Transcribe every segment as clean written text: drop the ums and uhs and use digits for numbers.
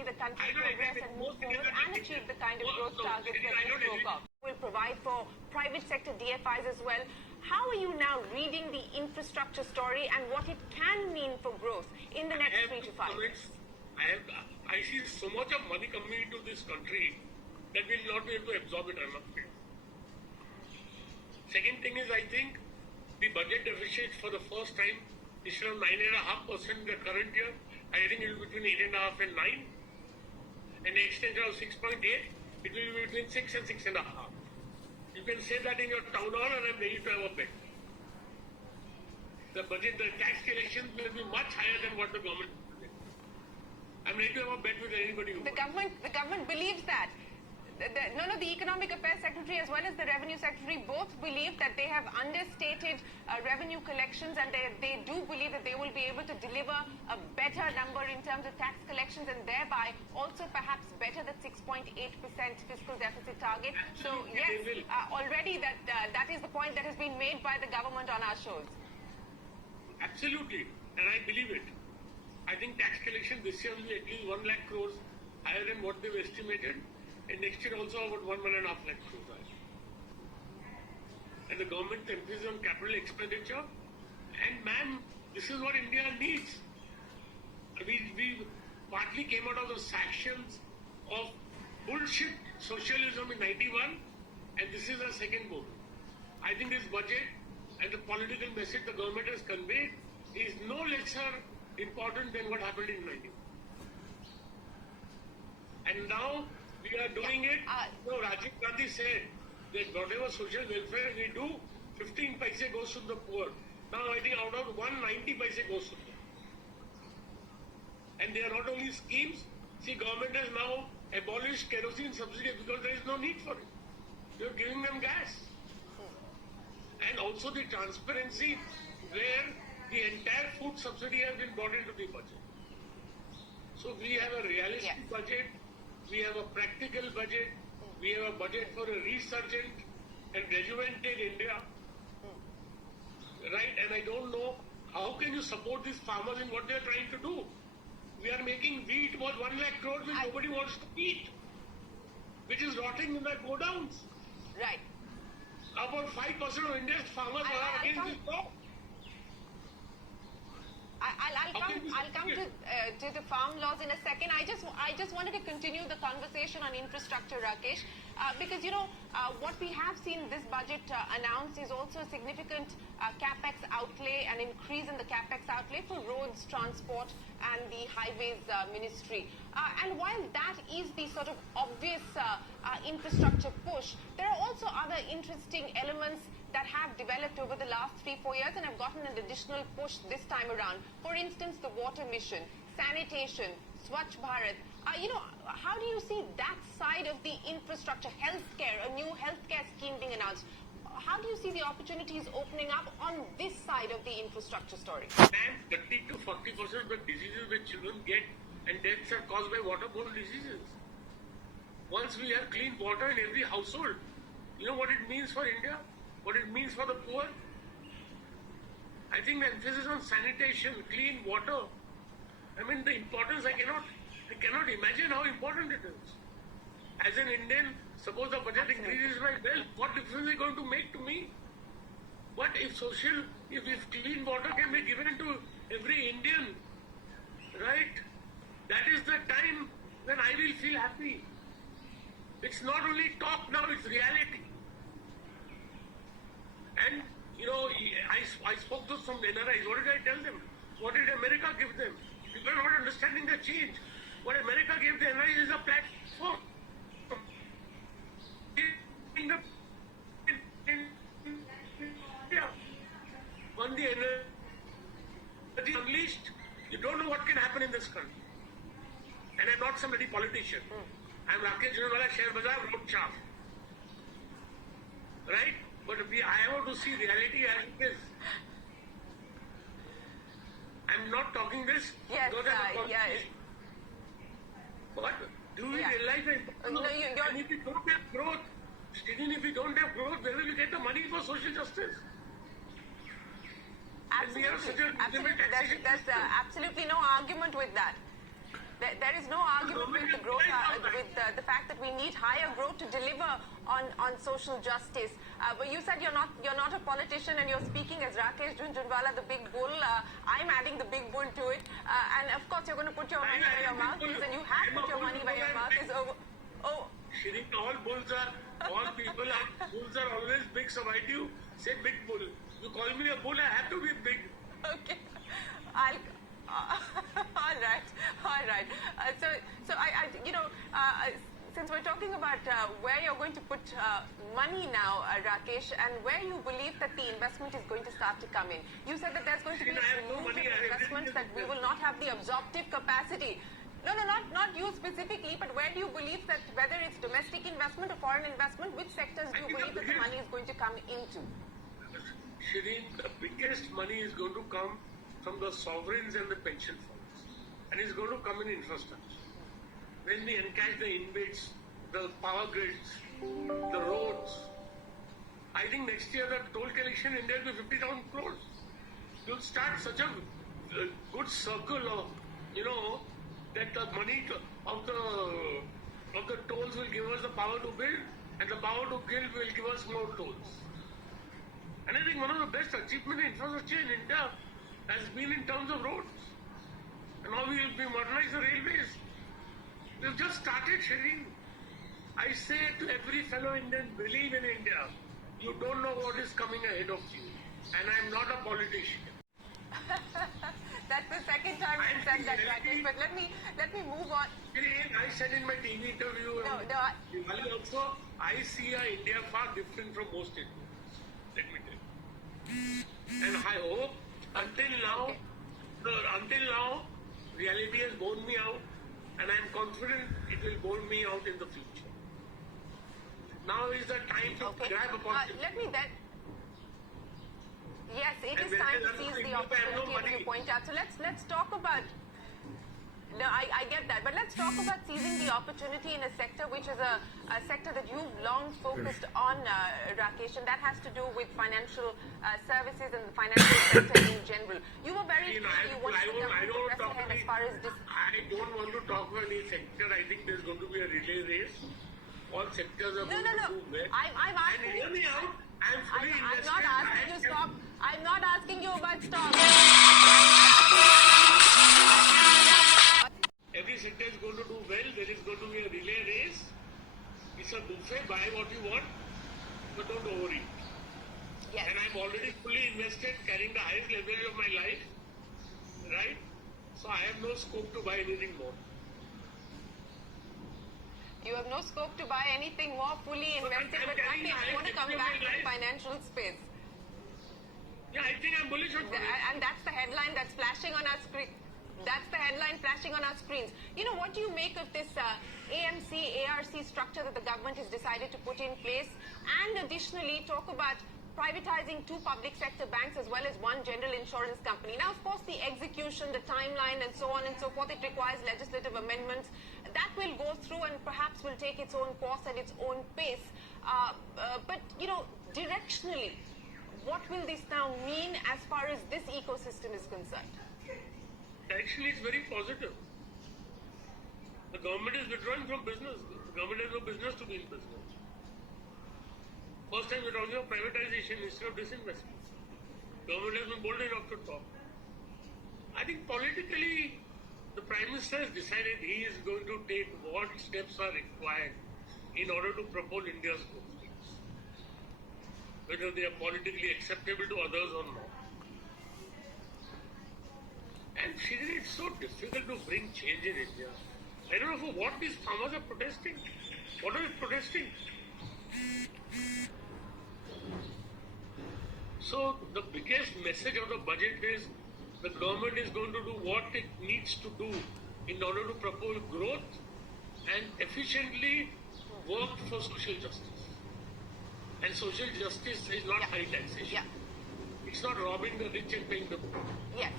see the country progress and move forward and achieve the kind of growth targets that you spoke of. Will provide for private sector DFIs as well. How are you now reading the infrastructure story and what it can mean for growth in the next 3 to 5 years? I see so much of money coming into this country that we will not be able to absorb it, I'm afraid. Second thing is, I think the budget deficit for the first time is around 9.5% in the current year. I think it will be between 8.5 and 9. And the extension of 6.8, it will be between 6 and 6.5. You can say that in your town hall and I'm ready to have a bet. The budget, the tax collections will be much higher than what the government will. I'm ready to have a bet with anybody who The government believes that. The Economic Affairs Secretary as well as the Revenue Secretary both believe that they have understated revenue collections, and they do believe that they will be able to deliver a better number in terms of tax collections and thereby also perhaps better the 6.8% fiscal deficit target. So yes, already that is the point that has been made by the government on our shows. Absolutely, and I believe it. I think tax collection this year will be at least 1 lakh crores higher than what they've estimated. And next year also about 1.5 lakh crores. And the government emphasis on capital expenditure. And man, this is what India needs. We partly came out of the sanctions of bullshit socialism in 91, and this is our second move. I think this budget and the political message the government has conveyed is no lesser important than what happened in 91. And now we are doing it. Rajiv Gandhi said that whatever social welfare we do, 15 paise goes to the poor. Now I think out of 190 paise goes to them. And they are not only schemes. See, government has now abolished kerosene subsidy because there is no need for it. You are giving them gas. And also the transparency where the entire food subsidy has been brought into the budget. So we have a realistic budget. We have a practical budget. We have a budget for a resurgent and rejuvenated India. Right? And I don't know how can you support these farmers in what they are trying to do. We are making wheat worth 1 lakh crores which nobody wants to eat, which is rotting in the godowns. Right. About 5% of India's farmers are against this law. I'll come to the farm laws in a second. I just wanted to continue the conversation on infrastructure, Rakesh, because what we have seen this budget announce is also a significant capex outlay, an increase in the capex outlay for roads, transport, and the highways ministry. And while that is the sort of obvious infrastructure push, there are also other interesting elements that have developed over the last 3-4 years and have gotten an additional push this time around. For instance, the water mission, sanitation, Swachh Bharat. How do you see that side of the infrastructure, healthcare, a new healthcare scheme being announced? How do you see the opportunities opening up on this side of the infrastructure story? And 30 to 40% of the diseases that children get and deaths are caused by waterborne diseases. Once we have clean water in every household, you know what it means for India? What it means for the poor? I think the emphasis on sanitation, clean water, I mean the importance, I cannot imagine how important it is. As an Indian, suppose the budget increases my wealth, what difference is it going to make to me? What if if clean water can be given to every Indian, right? That is the time when I will feel happy. It's not only talk now, it's reality. And, I spoke to some NRIs. What did I tell them? What did America give them? People are not understanding the change. What America gave the NRIs is a platform. On the energy unleashed, you don't know what can happen in this country. And I'm not some politician. I'm Rakesh Jhunjhunwala Share Bazaar Road Chaff. Right? But I have to see reality as it is. I'm not talking this. Yes, But do we realize that if we don't have growth, even if we don't have growth, where will we get the money for social justice? Absolutely. There's absolutely no argument with that. There is no argument with the growth, with the fact that we need higher growth to deliver on social justice. But you said you're not a politician and you're speaking as Rakesh Jhunjhunwala, the big bull. I'm adding the big bull to it, and of course you're going to put your money where your mouth is, and you have put your money where your mouth is. Shri, all bulls are always big. So why do you say big bull? You call me a bull, I have to be big. Okay, all right. So since we're talking about where you're going to put money now, Rakesh, and where you believe that the investment is going to start to come in. You said that there's going to be investments, that we will not have the absorptive capacity. No, not you specifically, but where do you believe that, whether it's domestic investment or foreign investment, which sectors do you believe that the money is going to come into? Shireen, the biggest money is going to come from the sovereigns and the pension funds, and it's going to come in infrastructure. When we encash the inmates, the power grids, the roads, I think next year the toll collection in India will be 50,000 crores. You'll start such a good circle of, that the money of the tolls will give us the power to build, and the power to build will give us more tolls. And I think one of the best achievements in infrastructure in India has been in terms of roads. And now we will be modernizing the railways. We've just started, Shireen. I say to every fellow Indian, believe in India. You don't know what is coming ahead of you. And I'm not a politician. That's the second time you said that, Rakesh. But let me move on. Shireen, I said in my TV interview, also, I see India far different from most Indians. Let me tell you. And I hope until now, reality has borne me out, and I'm confident it will borne me out in the future. Now is the time to grab opportunity. Let me then. Yes, it is time to seize the opportunity, as you point out. So let's talk about. No, I get that, but let's talk about seizing the opportunity in a sector which is a sector that you've long focused on, Rakesh, and that has to do with financial services and the financial sector in general. You were very clear you wanted to press ahead as far as this. I don't want to talk about any sector. I think there's going to be a relay race. All sectors are going to do well. I'm asking you. I'm fully I'm not asking you stop. I'm not asking you about stop. Every sector is going to do well. There is going to be a relay race. It's a buffet. Buy what you want, but don't overeat. Yes. And I'm already fully invested, carrying the highest leverage of my life. Right? So I have no scope to buy anything more. You have no scope to buy anything more, fully invested, but Rakesh, I want to come back to the financial space. Yeah, I think I'm bullish on it. And that's the headline that's flashing on our screen. That's the headline flashing on our screens. What do you make of this AMC, ARC structure that the government has decided to put in place? And additionally, talk about privatizing 2 public sector banks as well as 1 general insurance company. Now, of course, the execution, the timeline, and so on and so forth, it requires legislative amendments. That will go through and perhaps will take its own course at its own pace. But, directionally, what will this now mean as far as this ecosystem is concerned? Actually, it's very positive. The government is withdrawing from business. The government has no business to be in business. First time we're talking about privatization instead of disinvestment. Government has been bold enough to talk. I think politically, the Prime Minister has decided he is going to take what steps are required in order to propel India's growth, whether they are politically acceptable to others or not. And Shireen, it's so difficult to bring change in India. I don't know for what these farmers are protesting. What are they protesting? So the biggest message of the budget is the government is going to do what it needs to do in order to propel growth and efficiently work for social justice. And social justice is not high taxation. It's not robbing the rich and paying the poor. Yes.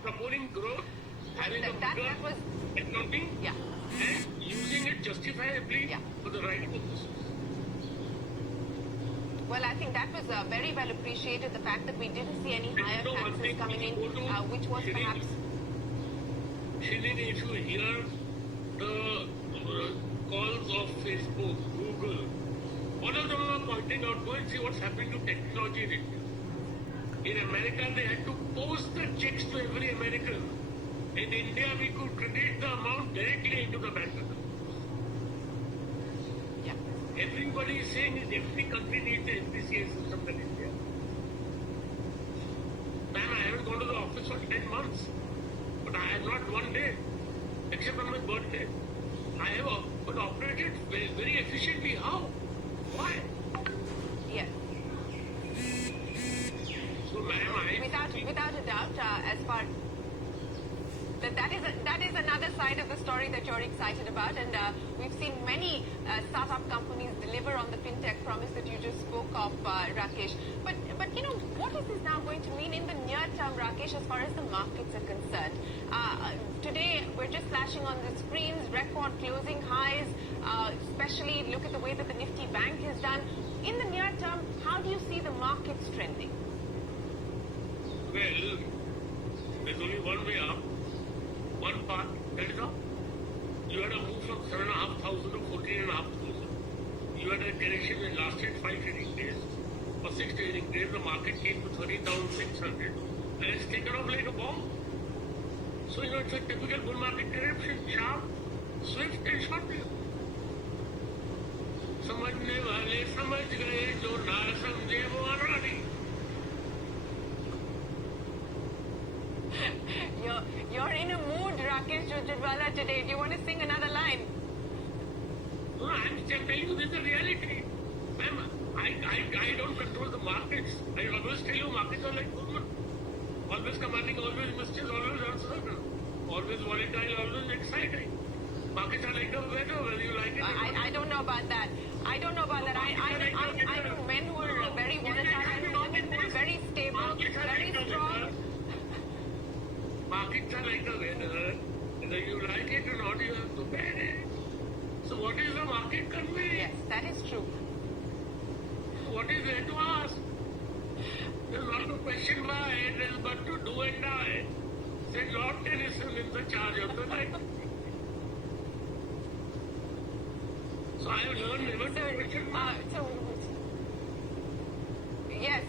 Promoting growth, having a bigger economy, and using it justifiably for the right purposes. Well, I think that was very well appreciated, the fact that we didn't see any higher taxes coming in, which was perhaps... Shinin, if you hear the calls of Facebook, Google, all of them are pointing out, go and see what's happening to technology in India. In America, they had to post the checks to every American. In India, we could credit the amount directly into the bank account. Yeah. Everybody is saying that every country needs the NPCI system than India. Man, I haven't gone to the office for 10 months. But I have not one day, except on my birthday. I have operated very, very efficiently. How? Why? Yes. So, ma'am, Without a doubt, as far that is another side of the story that you're excited about, and we've seen many startup companies deliver on the fintech promise that you just spoke of, Rakesh. But you know, what is this now going to mean in the near term, Rakesh, as far as the markets are concerned? Today, we're just flashing on the screens, record closing highs, especially look at the way that the Nifty Bank has done. In the near term, how do you see the markets trending? well, there's only one way up, one path, that is up. You had a move from 7,500 to 14,500. You had a correction that lasted 5 trading days or 6 trading days. The market came to 13,600 and it's taken off like a bomb. So, you know, it's a typical bull market correction, sharp, swift and short. समझने वाले समझ गए जो ना समझे वो अनाड़ी. You're in a mood, Rakesh Jhunjhunwala, today. Do you want to sing another line? No, I'm just telling you this is the reality. Ma'am, I don't control the markets. I always tell you markets are like women. Always commanding, always mischievous, always uncertain. Always volatile, always exciting. Markets are like the weather, whether you like it or not. I don't know about that. I don't know about that. I know men who are very volatile. I know women who are very stable, very strong. Markets are like the weather. Whether you like it or not, you have to bear it. So what is the market conveying? Yes, that is true. What is there to ask? There's not to question why, there's but to do and die. Said Lord Tennyson in the charge of the night. So I have learned never to question why. Yes,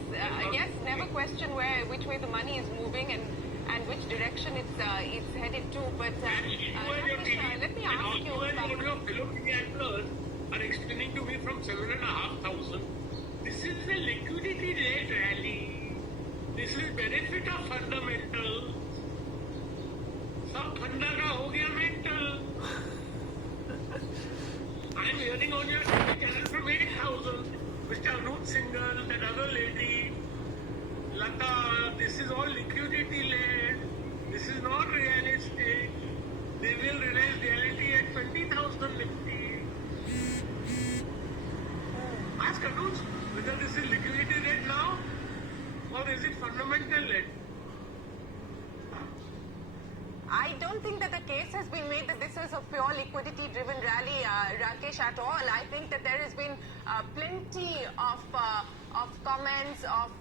never question which way the money is moving and which direction it's headed to. But Rakesh, let me ask you. You and all your fellow TV anchors are explaining to me from 7,500. This is a liquidity rate rally. This is benefit of fundamentals. सब फंडा का हो गया mental. I'm hearing on your TV channel from 8,000. Mr. Anuj Singhal, that other lady, Lata, this is all liquidity led. This is not realistic. They will realize reality at 20,000 Nifty. Ask Anuj whether this is liquidity led now or is it fundamental led? I don't think that the case has been made that this is a pure liquidity-driven rally, Rakesh, at all. I think that there has been plenty of comments, of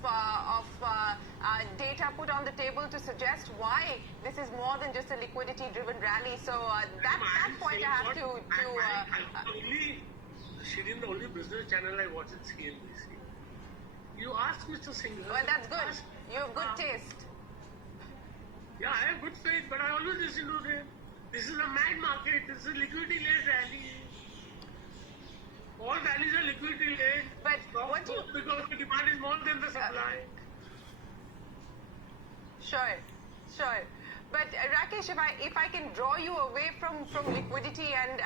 data put on the table to suggest why this is more than just a liquidity-driven rally. So that point I have to. Shirin, the only business channel I watch is CNBC. You ask Mr. Singhal. Well, that's good. You have good taste. Yeah, I have good faith, but I always listen to them. This is a mad market. This is liquidity-led rally. All rallies are liquidity-led. But what do you... Because the demand is more than the supply. Sure. But Rakesh, if I can draw you away from liquidity and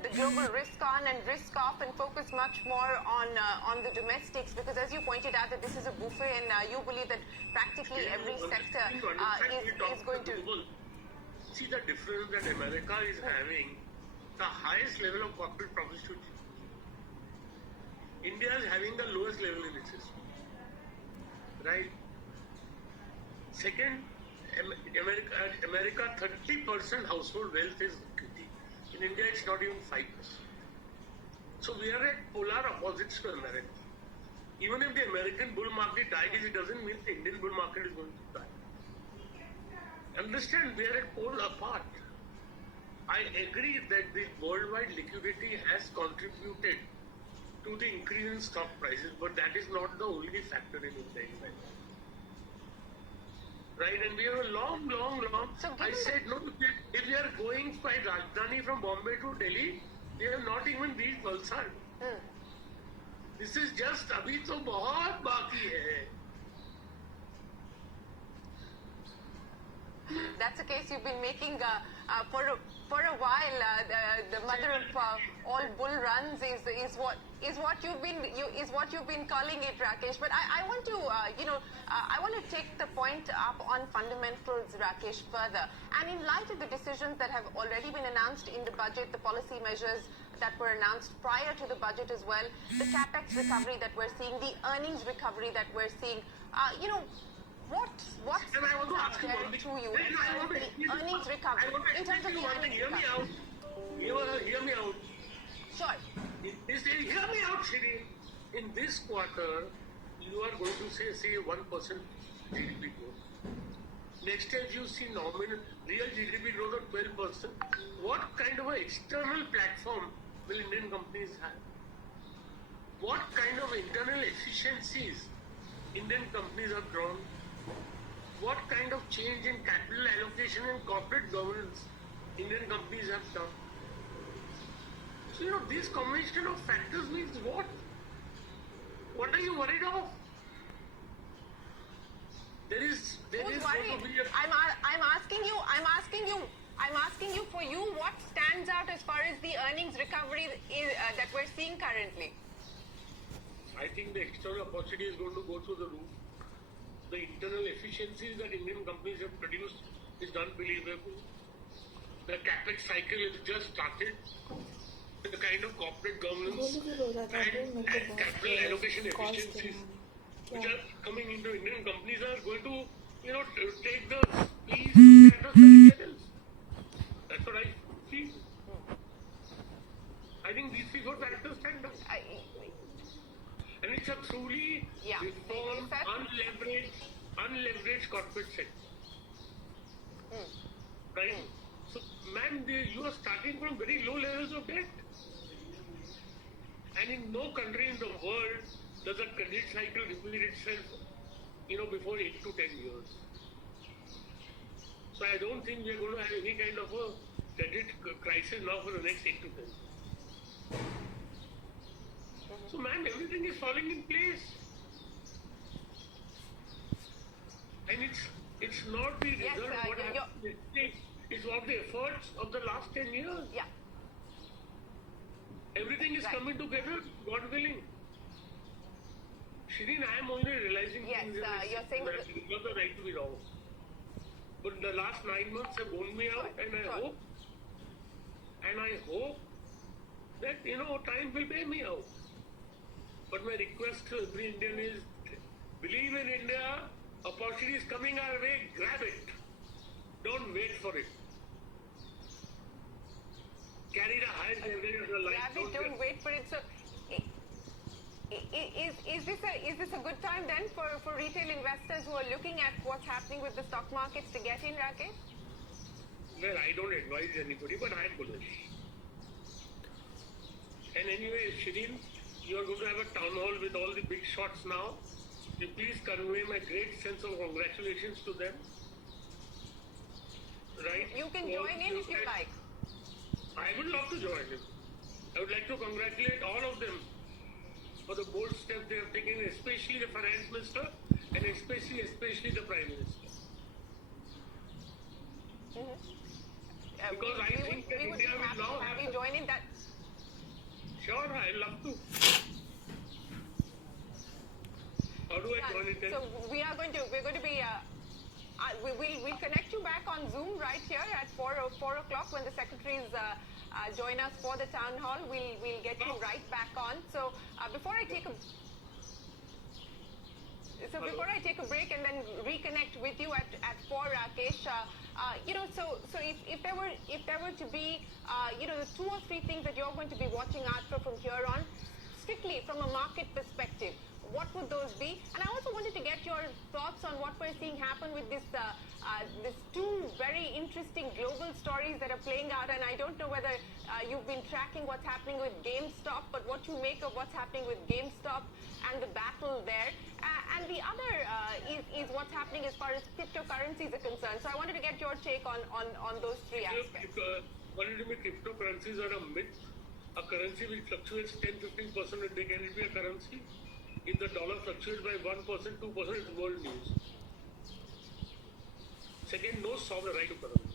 the global risk on and risk off and focus much more on the domestics, because as you pointed out that this is a buffet and you believe that practically every sector is going to... See the difference that America is having, the highest level of corporate profits to GDP. India is having the lowest level in its history. Right? Second, America 30% household wealth is equity. In India, it's not even 5%. So we are at polar opposites to America. Even if the American bull market dies, it doesn't mean the Indian bull market is going to die. Understand, we are at pole apart. I agree that the worldwide liquidity has contributed to the increase in stock prices, but that is not the only factor in India. Right, and we have a long. So I said, no, if we are going by Rajdhani from Bombay to Delhi, we have not even reached Valsad. This is just, abhi to bahut baki hai. That's a case you've been making for a while. The mother of all bull runs is what you've been calling it, Rakesh. But I want to I want to take the point up on fundamentals, Rakesh, further. And in light of the decisions that have already been announced in the budget, the policy measures that were announced prior to the budget as well, the capex recovery that we're seeing, the earnings recovery that we're seeing, what's And I want to ask you one thing. to you in terms of the earnings recovery? In terms of the earnings Hear me recovery. out. Hear me out. Sure. Hear me out, Shri. In this quarter, you are going to say 1% GDP growth. Next time you see nominal real GDP growth of 12%. What kind of an external platform will Indian companies have? What kind of internal efficiencies Indian companies have drawn? What kind of change in capital allocation and corporate governance Indian companies have done? So, this combination of factors means what? What are you worried of? There is Who's going worried? to be a... I'm asking you for you what stands out as far as the earnings recovery that we're seeing currently. I think the external opportunity is going to go through the roof. The internal efficiencies that Indian companies have produced is unbelievable. The capex cycle has just started. The kind of corporate governance and capital allocation efficiencies which are coming into Indian companies are going to, take the piece of everything else. That's what I feel. I think these 3-4 factors stand up. And it's a truly reformed, unleveraged corporate sector. Right? So, ma'am, you are starting from very low levels of debt. And in no country in the world does a credit cycle repeat itself, before 8 to 10 years. So I don't think we are going to have any kind of a credit crisis now for the next 8 to 10. So, ma'am, everything is falling in place. And it's not the result of what happened. It's what the efforts of the last 10 years. Yeah. Everything is coming together, God willing. Shireen, I am only realizing things you're saying that you got the right to be wrong. But the last 9 months have wound me out, and I hope that, time will pay me out. But my request to every Indian is, believe in India, opportunity is coming our way, grab it. Don't wait for it. Carry the highest leverage of your life. Grab it, don't wait for it. So, is this a good time then for retail investors who are looking at what's happening with the stock markets to get in, Rakesh? Well, I don't advise anybody, but I'm bullish. And anyway, Shireen, you are going to have a town hall with all the big shots now. You please convey my great sense of congratulations to them. Right? You can join in if you like. I would love to join in. I would like to congratulate all of them for the bold step they have taken, especially the finance minister and especially the prime minister. Because I think that India will now have... You join in that? Sure, I'd love to. How do I join it then? So we're going to be... we'll connect you back on Zoom right here at 4 o'clock when the secretaries join us for the town hall. We'll get you right back on. So before I take a break and then reconnect with you at 4, Rakesh, so if there were to be the 2 or 3 things that you're going to be watching out for from here on, strictly from a market perspective, what would those be? And I also wanted to get your thoughts on what we're seeing happen with this 2 very interesting global stories that are playing out, and I don't know whether you've been tracking what's happening with GameStop, but what you make of what's happening with GameStop and the battle there. And the other is what's happening as far as cryptocurrencies are concerned. So I wanted to get your take on those three aspects. Cryptocurrencies are a myth. A currency which fluctuates 10-15% a day, can it be a currency? If the dollar fluctuates by 1%, 2%, it's world news. Second, no sovereign right to currency.